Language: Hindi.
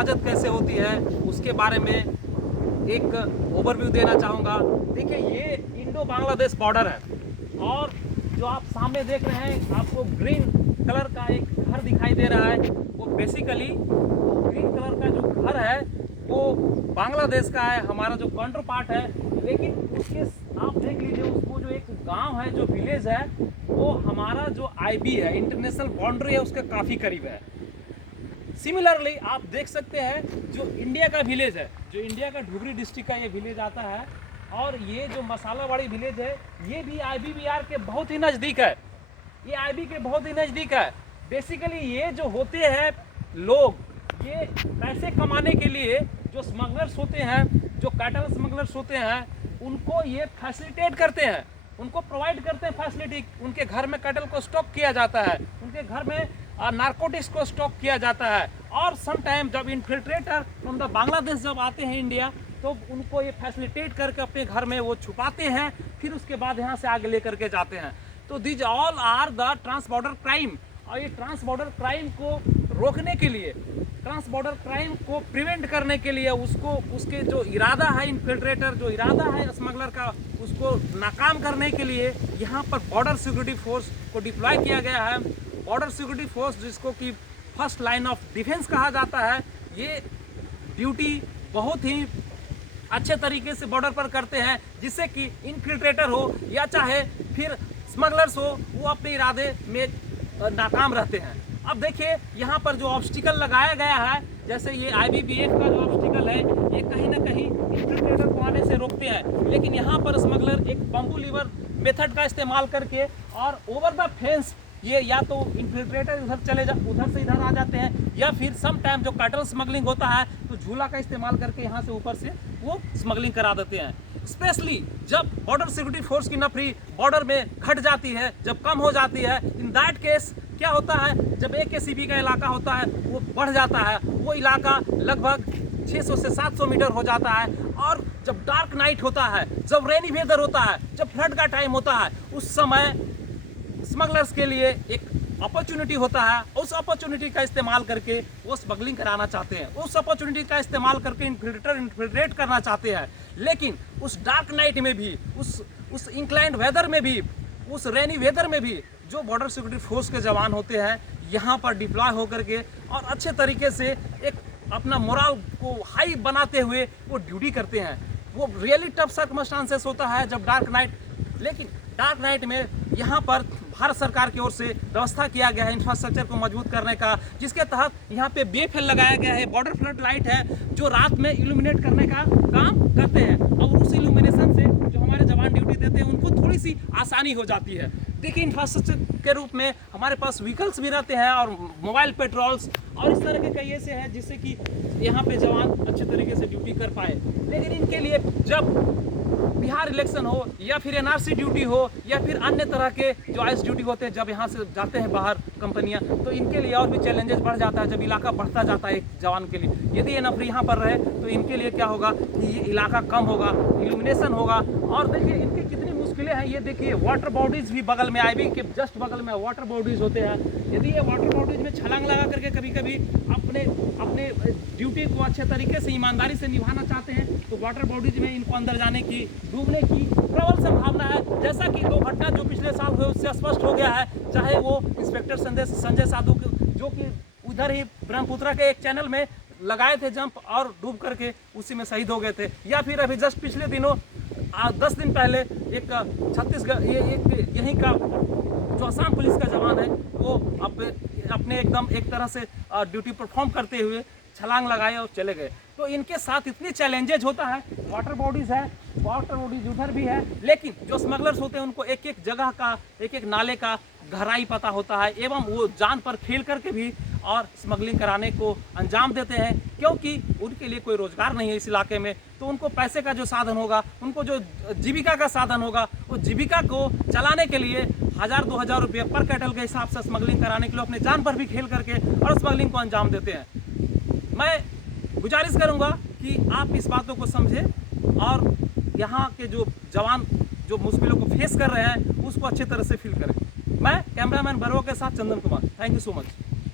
हिफाजत कैसे होती है उसके बारे में एक ओवरव्यू देना चाहूँगा। देखिए, ये इंडो बांग्लादेश बॉर्डर है और जो आप सामने देख रहे हैं, आपको ग्रीन कलर का एक घर दिखाई दे रहा है। वो बेसिकली ग्रीन कलर का जो घर है वो बांग्लादेश का है, हमारा जो काउंटर पार्ट है। लेकिन उसके आप देख लीजिए, उसको जो एक गांव है, जो विलेज है, वो हमारा जो आईबी है, इंटरनेशनल बाउंड्री है, उसके काफ़ी करीब है। सिमिलरली आप देख सकते हैं जो इंडिया का विलेज है, जो इंडिया का धुबरी डिस्ट्रिक्ट का ये विलेज आता है, और ये जो मसालावाड़ी विलेज है ये भी आईबीबीआर के बहुत ही नज़दीक है। ये आईबी के बहुत ही नज़दीक है। बेसिकली ये जो होते हैं लोग, ये पैसे कमाने के लिए जो स्मगलर्स होते हैं, जो कैटल स्मगलर्स होते हैं, उनको ये फैसिलिटेट करते हैं, उनको प्रोवाइड करते हैं फैसिलिटी। उनके घर में कैटल को स्टॉक किया जाता है, उनके घर में नारकोटिक्स को स्टॉक किया जाता है। और सम टाइम जब इन्फिल्ट्रेटर फ्रॉम द बांग्लादेश जब आते हैं इंडिया, तो उनको ये फैसिलिटेट करके अपने घर में वो छुपाते हैं, फिर उसके बाद यहाँ से आगे लेकर के जाते हैं। तो these all are the trans border crime. और ये ट्रांस बॉर्डर क्राइम को रोकने के लिए, ट्रांस बॉर्डर क्राइम को प्रिवेंट करने के लिए, उसको उसके जो इरादा है, इन्फिल्ट्रेटर जो इरादा है स्मगलर का, उसको नाकाम करने के लिए यहाँ पर बॉर्डर सिक्योरिटी फोर्स को डिप्लॉय किया गया है। बॉर्डर सिक्योरिटी फोर्स, जिसको कि फर्स्ट लाइन ऑफ डिफेंस कहा जाता है, ये ड्यूटी बहुत ही अच्छे तरीके से बॉर्डर पर करते हैं, जिससे कि इन्फिल्ट्रेटर हो या चाहे फिर स्मगलर्स हो, वो अपने इरादे में नाकाम रहते हैं। अब देखिए, यहाँ पर जो ऑब्स्टिकल लगाया गया है, जैसे ये आईबीबीएफ का जो ऑब्स्टिकल है, ये कहीं ना कहीं इन्फिल्ट्रेटर को आने से रोकते हैं। लेकिन यहाँ पर स्मगलर एक बम्बू लीवर मेथड का इस्तेमाल करके और ओवर द फेंस, ये या तो इन्फिल्ट्रेटर उधर से इधर आ जाते हैं, या फिर सम टाइम जो कैटल स्मगलिंग होता है तो झूला का इस्तेमाल करके यहाँ से ऊपर से वो स्मगलिंग करा देते हैं। स्पेशली जब बॉर्डर सिक्योरिटी फोर्स की नफरी बॉर्डर में घट जाती है, जब कम हो जाती है, इन दैट केस क्या होता है, जब AKCB का इलाका होता है वो बढ़ जाता है, वो इलाका लगभग 600 से 700 मीटर हो जाता है। और जब डार्क नाइट होता है, जब रेनी वेदर होता है, जब फ्लड का टाइम होता है, उस समय स्मगलर्स के लिए एक अपॉर्चुनिटी होता है। उस अपॉर्चुनिटी का इस्तेमाल करके वो स्मगलिंग कराना चाहते हैं, उस अपॉर्चुनिटी का इस्तेमाल करके इन्फिल्ट्रेट करना चाहते हैं। लेकिन उस डार्क नाइट में भी, उस इंक्लाइंड वेदर में भी, उस रेनी वेदर में भी जो बॉर्डर सिक्योरिटी फोर्स के जवान होते हैं, यहाँ पर डिप्लॉय होकर के और अच्छे तरीके से एक अपना मोरल को हाई बनाते हुए वो ड्यूटी करते हैं। वो रियली टफ सर्कमस्टांसेस होता है जब डार्क नाइट, लेकिन डार्क नाइट में यहाँ पर भारत सरकार की ओर से व्यवस्था किया गया है इंफ्रास्ट्रक्चर को मजबूत करने का, जिसके तहत यहाँ पे BFL लगाया गया है, बॉर्डर फ्लड लाइट है, जो रात में इल्यूमिनेट करने का काम करते हैं। और उस इल्यूमिनेशन से जो हमारे जवान ड्यूटी देते हैं, उनको थोड़ी सी आसानी हो जाती है। देखिए, इंफ्रास्ट्रक्चर के रूप में हमारे पास व्हीकल्स भी रहते हैं और मोबाइल पेट्रोल्स और इस तरह के कई ऐसे हैं जिससे कि यहाँ पे जवान अच्छे तरीके से ड्यूटी कर पाए। लेकिन इनके लिए जब बिहार इलेक्शन हो या फिर NRC ड्यूटी हो या फिर अन्य तरह के जो ICE ड्यूटी होते हैं, जब यहाँ से जाते हैं बाहर कंपनियाँ, तो इनके लिए और भी चैलेंजेस बढ़ जाता है। जब इलाका बढ़ता जाता है एक जवान के लिए, यदि ये नफरी यहाँ पर रहे तो इनके लिए क्या होगा कि ये इलाका कम होगा, इल्यूमिनेशन होगा। और देखिए इनकी कितनी मुश्किलें हैं, ये देखिए वाटर बॉडीज़ भी बगल में, आईबी के जस्ट बगल में वाटर बॉडीज़ होते हैं। यदि ये वाटर बॉडीज़ में छलांग लगा करके कभी कभी अपने ड्यूटी को अच्छे तरीके से ईमानदारी से निभाना चाहते हैं, तो वाटर बॉडीज में इनको अंदर जाने की, डूबने की प्रबल संभावना है। जैसा कि 2 घटना जो पिछले साल हुए उससे स्पष्ट हो गया है, चाहे वो इंस्पेक्टर संजय साधु जो कि उधर ही ब्रह्मपुत्रा के एक चैनल में लगाए थे जंप और डूब करके उसी में शहीद हो गए थे, या फिर अभी जस्ट पिछले दिनों 10 दिन पहले एक छत्तीसगढ़ यहीं का जो असम पुलिस का जवान है, वो अपने एकदम एक तरह से ड्यूटी परफॉर्म करते हुए छलांग लगाए और चले गए। तो इनके साथ इतनी चैलेंजेज होता है। वाटर बॉडीज़ है, वाटर बॉडीज उधर भी है, लेकिन जो स्मगलर्स होते हैं उनको एक एक जगह का, एक एक नाले का गहराई पता होता है, एवं वो जान पर खेल करके भी और स्मगलिंग कराने को अंजाम देते हैं, क्योंकि उनके लिए कोई रोजगार नहीं है इस इलाके में। तो उनको पैसे का जो साधन होगा, उनको जो जीविका का साधन होगा, वो जीविका को चलाने के लिए 1000-2000 रुपये पर कैटल के हिसाब से स्मगलिंग कराने के लिए अपने जान पर भी खेल करके और स्मगलिंग को अंजाम देते हैं। मैं गुजारिश करूंगा कि आप इस बातों को समझें और यहाँ के जो जवान जो मुश्किलों को फेस कर रहे हैं उसको अच्छी तरह से फील करें। मैं कैमरामैन बरवा के साथ Chandan Kumar, thank you so much.